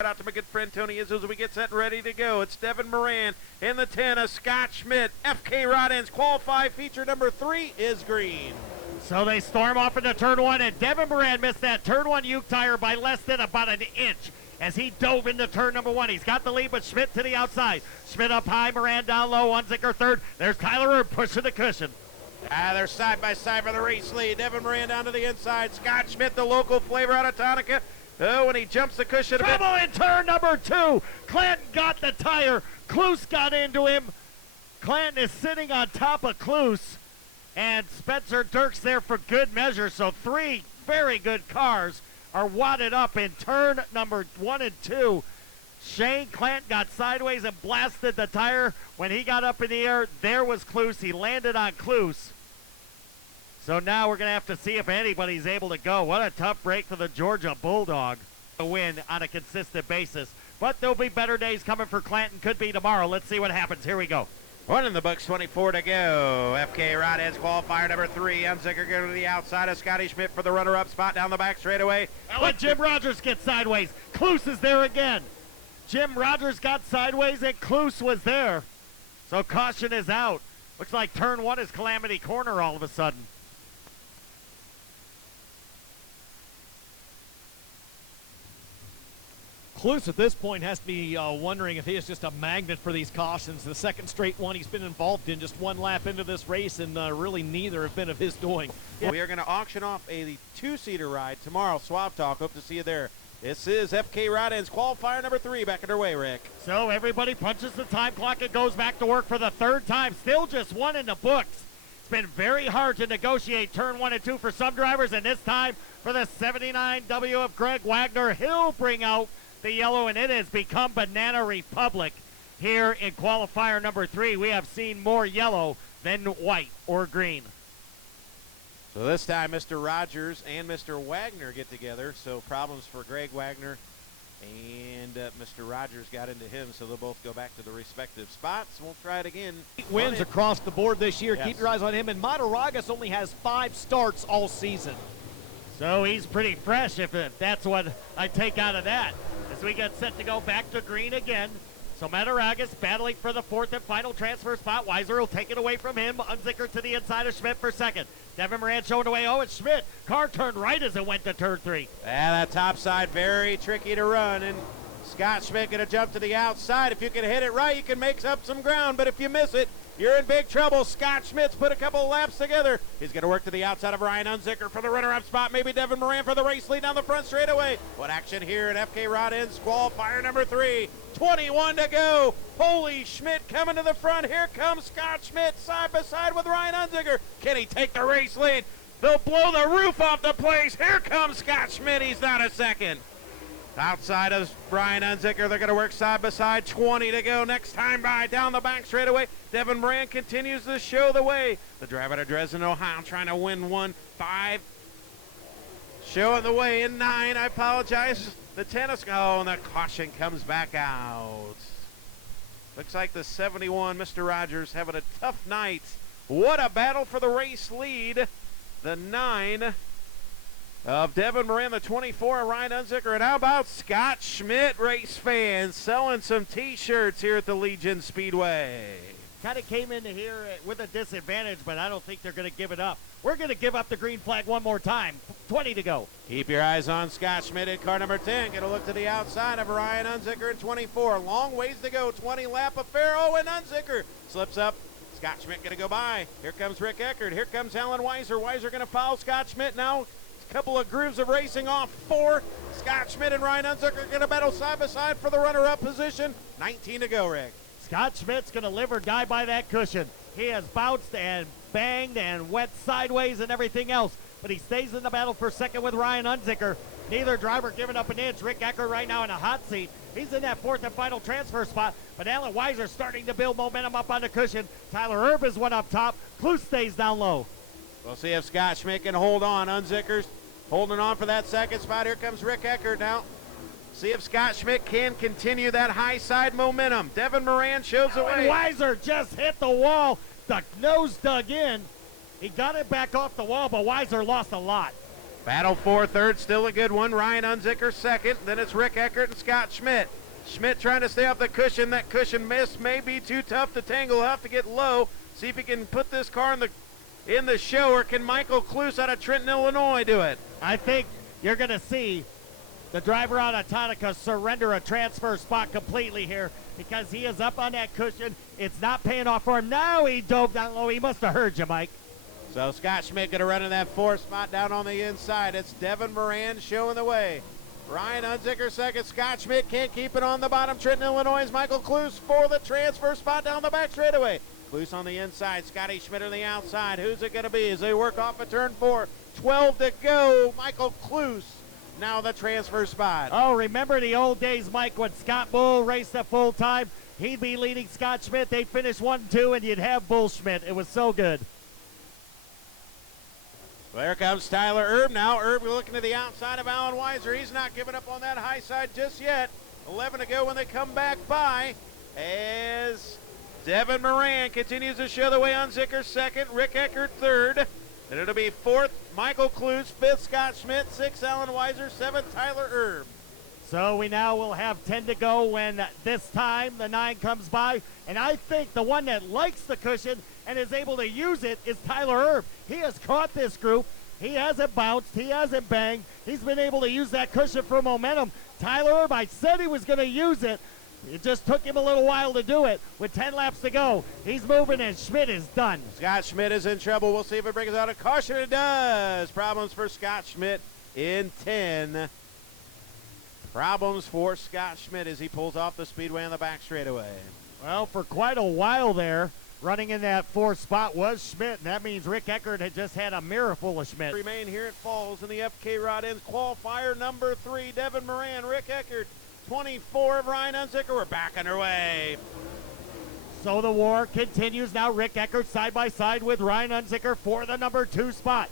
Out to my good friend Tony Izzo as we get set and ready to go. It's Devin Moran in the 10 of Scott Schmidt. FK Rod Ends qualify. Feature number 3 is green. So they storm off into turn 1, and Devin Moran missed that turn 1 Uke tire by less than about an inch as he dove into turn number 1. He's got the lead, but Schmidt to the outside. Schmidt up high, Moran down low, Unzicker third. There's Tyler Erb pushing the cushion. They're side by side for the race lead. Devin Moran down to the inside. Scott Schmidt, the local flavor out of Tonica. Oh, when he jumps the cushion a bit. Trouble in turn number 2. Clanton got the tire. Kloos got into him. Clanton is sitting on top of Kloos. And Spencer Dirks there for good measure. So 3 very good cars are wadded up in turn number 1 and 2. Shane Clanton got sideways and blasted the tire. When he got up in the air, there was Kloos. He landed on Kloos. So now we're going to have to see if anybody's able to go. What a tough break for the Georgia Bulldog to win on a consistent basis. But there'll be better days coming for Clanton. Could be tomorrow. Let's see what happens. Here we go. One in the books, 24 to go. FK Rod Ends qualifier number 3. Unzicker go to the outside of Scotty Schmidt for the runner-up spot down the back straightaway. Now let Jim Rogers get sideways. Kloos is there again. Jim Rogers got sideways and Kloos was there. So caution is out. Looks like turn 1 is Calamity Corner all of a sudden. Kloos at this point has to be wondering if he is just a magnet for these cautions. The second straight one he's been involved in, just one lap into this race, and really neither have been of his doing. Yeah. We are going to auction off a 2-seater ride tomorrow. Swab Talk. Hope to see you there. This is FK Rod Ends qualifier number 3 back underway, Rick. So everybody punches the time clock and goes back to work for the 3rd time. Still just 1 in the books. It's been very hard to negotiate turn 1 and 2 for some drivers, and this time for the 79W of Greg Wagner, he'll bring out the yellow, and it has become Banana Republic here in qualifier number 3. We have seen more yellow than white or green. So this time Mr. Rogers and Mr. Wagner get together, so problems for Greg Wagner and Mr. Rogers got into him, so they'll both go back to the respective spots. We'll try it again. 8 wins across the board this year. Yes. Keep your eyes on him, and Mataragas only has 5 starts all season. So he's pretty fresh if that's what I take out of that. As we get set to go back to green again. So Mataragas battling for the 4th and final transfer spot. Weiser will take it away from him. Unzicker to the inside of Schmidt for 2nd. Devin Moran showing away. Oh, it's Schmidt. Car turned right as it went to turn 3. That top side very tricky to run, and Scott Schmidt going to jump to the outside. If you can hit it right, you can make up some ground, but if you miss it, you're in big trouble. Scott Schmidt's put a couple of laps together. He's going to work to the outside of Ryan Unzicker for the runner-up spot. Maybe Devin Moran for the race lead down the front straightaway. What action here at FK Rod Ends qualifier number 3. 21 to go. Holy Schmidt coming to the front. Here comes Scott Schmidt side by side with Ryan Unzicker. Can he take the race lead? They'll blow the roof off the place. Here comes Scott Schmidt. He's not a second. Outside of Brian Unzicker, they're going to work side by side. 20 to go. Next time by down the back straightaway. Devin Moran continues to show the way. The driver out of Dresden, Ohio, trying to win 1. 5. Showing the way in 9. I apologize. The tennis. Oh, and the caution comes back out. Looks like the 71, Mr. Rogers, having a tough night. What a battle for the race lead. The 9 of Devin Moran, the 24 of Ryan Unzicker. And how about Scott Schmidt, race fans, selling some T-shirts here at the Legion Speedway? Kind of came into here with a disadvantage, but I don't think they're going to give it up. We're going to give up the green flag one more time. 20 to go. Keep your eyes on Scott Schmidt in car number 10. Going to look to the outside of Ryan Unzicker at 24. Long ways to go. 20 lap affair. Oh, and Unzicker slips up. Scott Schmidt going to go by. Here comes Rick Eckert. Here comes Alan Weiser. Weiser going to follow Scott Schmidt now. A couple of grooves of racing off 4. Scott Schmidt and Ryan Unzicker are going to battle side by side for the runner-up position. 19 to go, Rick. Scott Schmidt's going to live or die by that cushion. He has bounced and banged and went sideways and everything else, but he stays in the battle for 2nd with Ryan Unzicker. Neither driver giving up an inch. Rick Eckert right now in a hot seat. He's in that 4th and final transfer spot, but Alan Weiser starting to build momentum up on the cushion. Tyler Erb is one up top. Kloos stays down low. We'll see if Scott Schmidt can hold on. Unzicker's holding on for that 2nd spot. Here comes Rick Eckert now. See if Scott Schmidt can continue that high side momentum. Devin Moran shows the way. Weiser just hit the wall. The nose dug in. He got it back off the wall, but Weiser lost a lot. Battle for third, still a good one. Ryan Unzicker second. Then it's Rick Eckert and Scott Schmidt. Schmidt trying to stay off the cushion. That cushion miss may be too tough to tangle. He'll have to get low. See if he can put this car in the show, or can Michael Cluse out of Trenton, Illinois do it? I think you're going to see the driver out of Tonica surrender a transfer spot completely here because he is up on that cushion. It's not paying off for him. Now he dove down low. He must have heard you, Mike. So Scott Schmidt going to run in that fourth spot down on the inside. It's Devin Moran showing the way. Ryan Unzicker second. Scott Schmidt can't keep it on the bottom. Trenton, Illinois' Michael Cluse for the transfer spot down the back straightaway. Cluse on the inside. Scotty Schmidt on the outside. Who's it going to be as they work off of turn 4? 12 to go. Michael Cluse now the transfer spot. Oh, remember the old days, Mike, when Scott Bull raced at full time? He'd be leading Scott Schmidt. They'd finish 1-2, and you'd have Bull Schmidt. It was so good. Well, here comes Tyler Erb now. Erb looking to the outside of Alan Weiser. He's not giving up on that high side just yet. 11 to go when they come back by as Devin Moran continues to show the way. Unzicker second, Rick Eckert third. Then it'll be fourth, Michael Cluse, fifth, Scott Schmidt, sixth, Alan Weiser, seventh, Tyler Erb. So we now will have 10 to go when this time the 9 comes by. And I think the one that likes the cushion and is able to use it is Tyler Erb. He has caught this group. He hasn't bounced. He hasn't banged. He's been able to use that cushion for momentum. Tyler Erb, I said he was going to use it. It just took him a little while to do it. With 10 laps to go, he's moving, and Schmidt is done. Scott Schmidt is in trouble. We'll see if it brings out a caution. It does. Problems for Scott Schmidt in 10. Problems for Scott Schmidt as he pulls off the speedway on the back straightaway. Well, for quite a while there, running in that fourth spot was Schmidt, and that means Rick Eckert had just had a mirror of Schmidt. Remain here at Falls in the FK Rod Ends qualifier number 3. Devin Moran, Rick Eckert, 24 of Ryan Unzicker. We're back underway. So the war continues now. Rick Eckert side by side with Ryan Unzicker for the number 2 spot.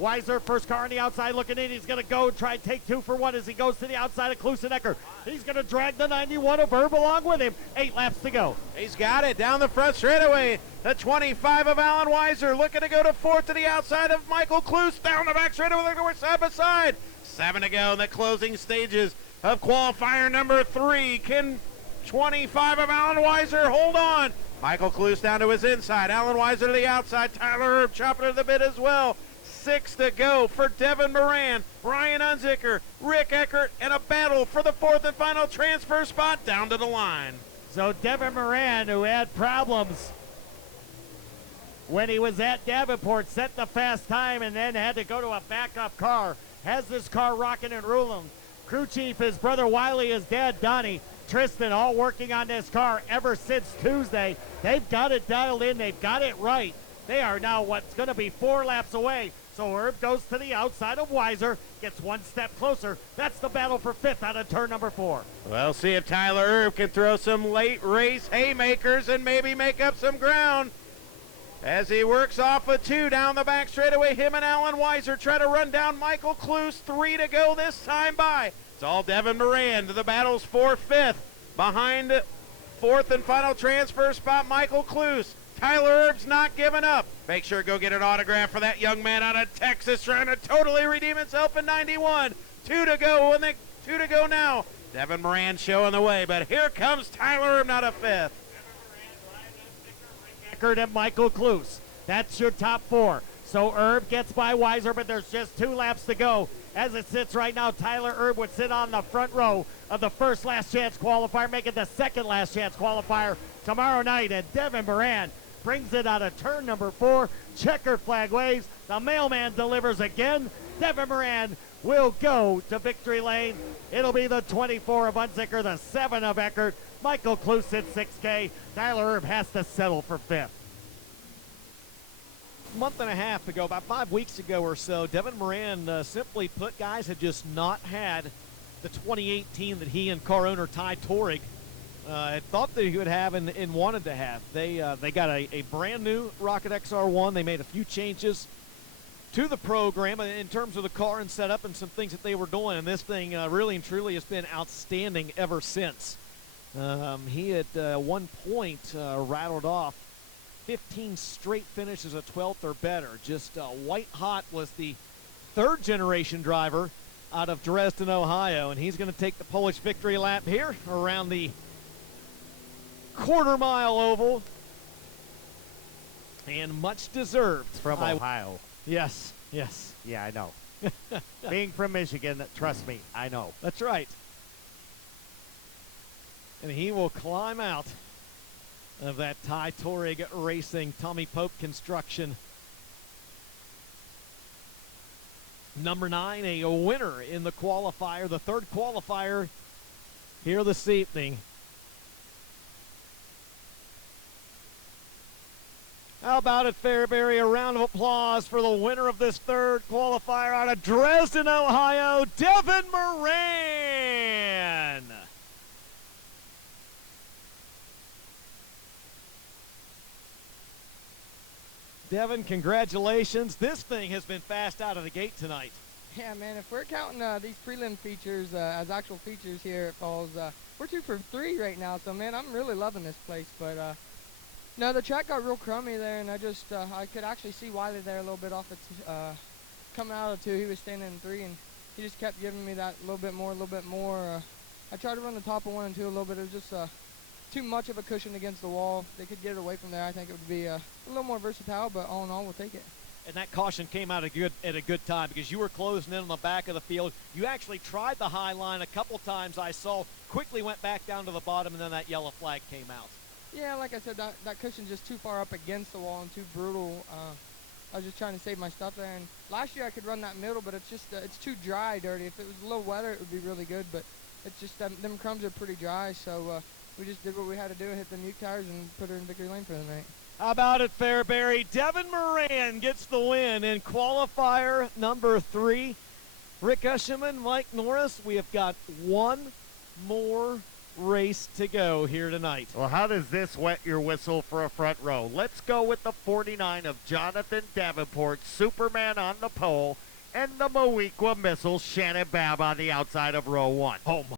Weiser, first car on the outside looking in. He's going to go try and take 2 for 1 as he goes to the outside of Cluse and Eckert. He's going to drag the 91 of Erb along with him. 8 laps to go. He's got it down the front straightaway. The 25 of Alan Weiser looking to go to 4th to the outside of Michael Cluse. Down the back straightaway. They're going side by side. 7 to go in the closing stages of qualifier number 3. Can 25 of Alan Weiser hold on? Michael Cluse down to his inside. Alan Weiser to the outside. Tyler Erb chopping at the bit as well. 6 to go for Devin Moran, Ryan Unzicker, Rick Eckert, and a battle for the 4th and final transfer spot down to the line. So Devin Moran, who had problems when he was at Davenport, set the fast time and then had to go to a backup car, has this car rocking and ruling. Crew chief, his brother Wiley, his dad Donnie, Tristan, all working on this car ever since Tuesday. They've got it dialed in. They've got it right. They are now what's going to be 4 laps away. So Erb goes to the outside of Weiser, gets 1 step closer. That's the battle for 5th out of turn number 4. We'll see if Tyler Erb can throw some late race haymakers and maybe make up some ground. As he works off a 2 down the back straightaway, him and Alan Weiser try to run down Michael Cluse. 3 to go this time by. It's all Devin Moran to the battles for 5th. Behind 4th and final transfer spot, Michael Cluse. Tyler Erb's not giving up. Make sure to go get an autograph for that young man out of Texas trying to totally redeem himself in 91. 2 to go, and 2 to go now. Devin Moran showing the way, but here comes Tyler Erb, not a 5th. Eckert and Michael Cluse. That's your top 4. So Erb gets by Weiser, but there's just 2 laps to go. As it sits right now, Tyler Erb would sit on the front row of the first last chance qualifier, make it the second last chance qualifier tomorrow night. And Devin Moran brings it out of turn number 4. Checker flag waves. The mailman delivers again. Devin Moran will go to victory lane. It'll be the 24 of Unzicker, the 7 of Eckert. Michael Cluse at 6K. Tyler Erb has to settle for 5th. Month and a half ago, about 5 weeks ago or so, Devin Moran, simply put, guys, had just not had the 2018 that he and car owner Ty Torrig had thought that he would have and wanted to have. They got a brand new Rocket XR1. They made a few changes to the program in terms of the car and setup and some things that they were doing, and this thing really and truly has been outstanding ever since. He at one point rattled off 15 straight finishes of 12th or better. Just white hot was the third-generation driver out of Dresden, Ohio, and he's going to take the Polish victory lap here around the quarter-mile oval, and much deserved. From Ohio. Yes, yes. Yeah, I know. Being from Michigan, trust me, I know. That's right. And he will climb out of that Ty Torrig Racing Tommy Pope construction. Number 9, a winner in the qualifier, the third qualifier here this evening. How about it, Fairbury? A round of applause for the winner of this third qualifier out of Dresden, Ohio, Devin Moran. Devin, congratulations. This thing has been fast out of the gate tonight. Yeah, man, if we're counting these prelim features as actual features here at Falls, we're 2 for 3 right now. So, man, I'm really loving this place. But, no, the track got real crummy there, and I could actually see Wiley there a little bit off coming out of 2. He was standing in 3, and he just kept giving me that little bit more. I tried to run the top of 1 and 2 a little bit. It was just too much of a cushion against the wall. If they could get it away from there, I think it would be a little more versatile, but all in all, we'll take it. And that caution came out at a good time because you were closing in on the back of the field. You actually tried the high line a couple times, I saw, quickly went back down to the bottom, and then that yellow flag came out. Yeah, like I said, that cushion's just too far up against the wall and too brutal. I was just trying to save my stuff there. And last year I could run that middle, but it's just it's too dry, dirty. If it was a little wetter, it would be really good. But it's just them crumbs are pretty dry, so we just did what we had to do, hit the nuke tires, and put her in victory lane for the night. How about it, Fairbury? Devin Moran gets the win in qualifier number 3. Rick Usherman, Mike Norris, we have got one more race to go here tonight. Well, how does this wet your whistle for a front row? Let's go with the 49 of Jonathan Davenport, Superman on the pole, and the Moequa Missile, Shannon Babb on the outside of row 1. Oh, my.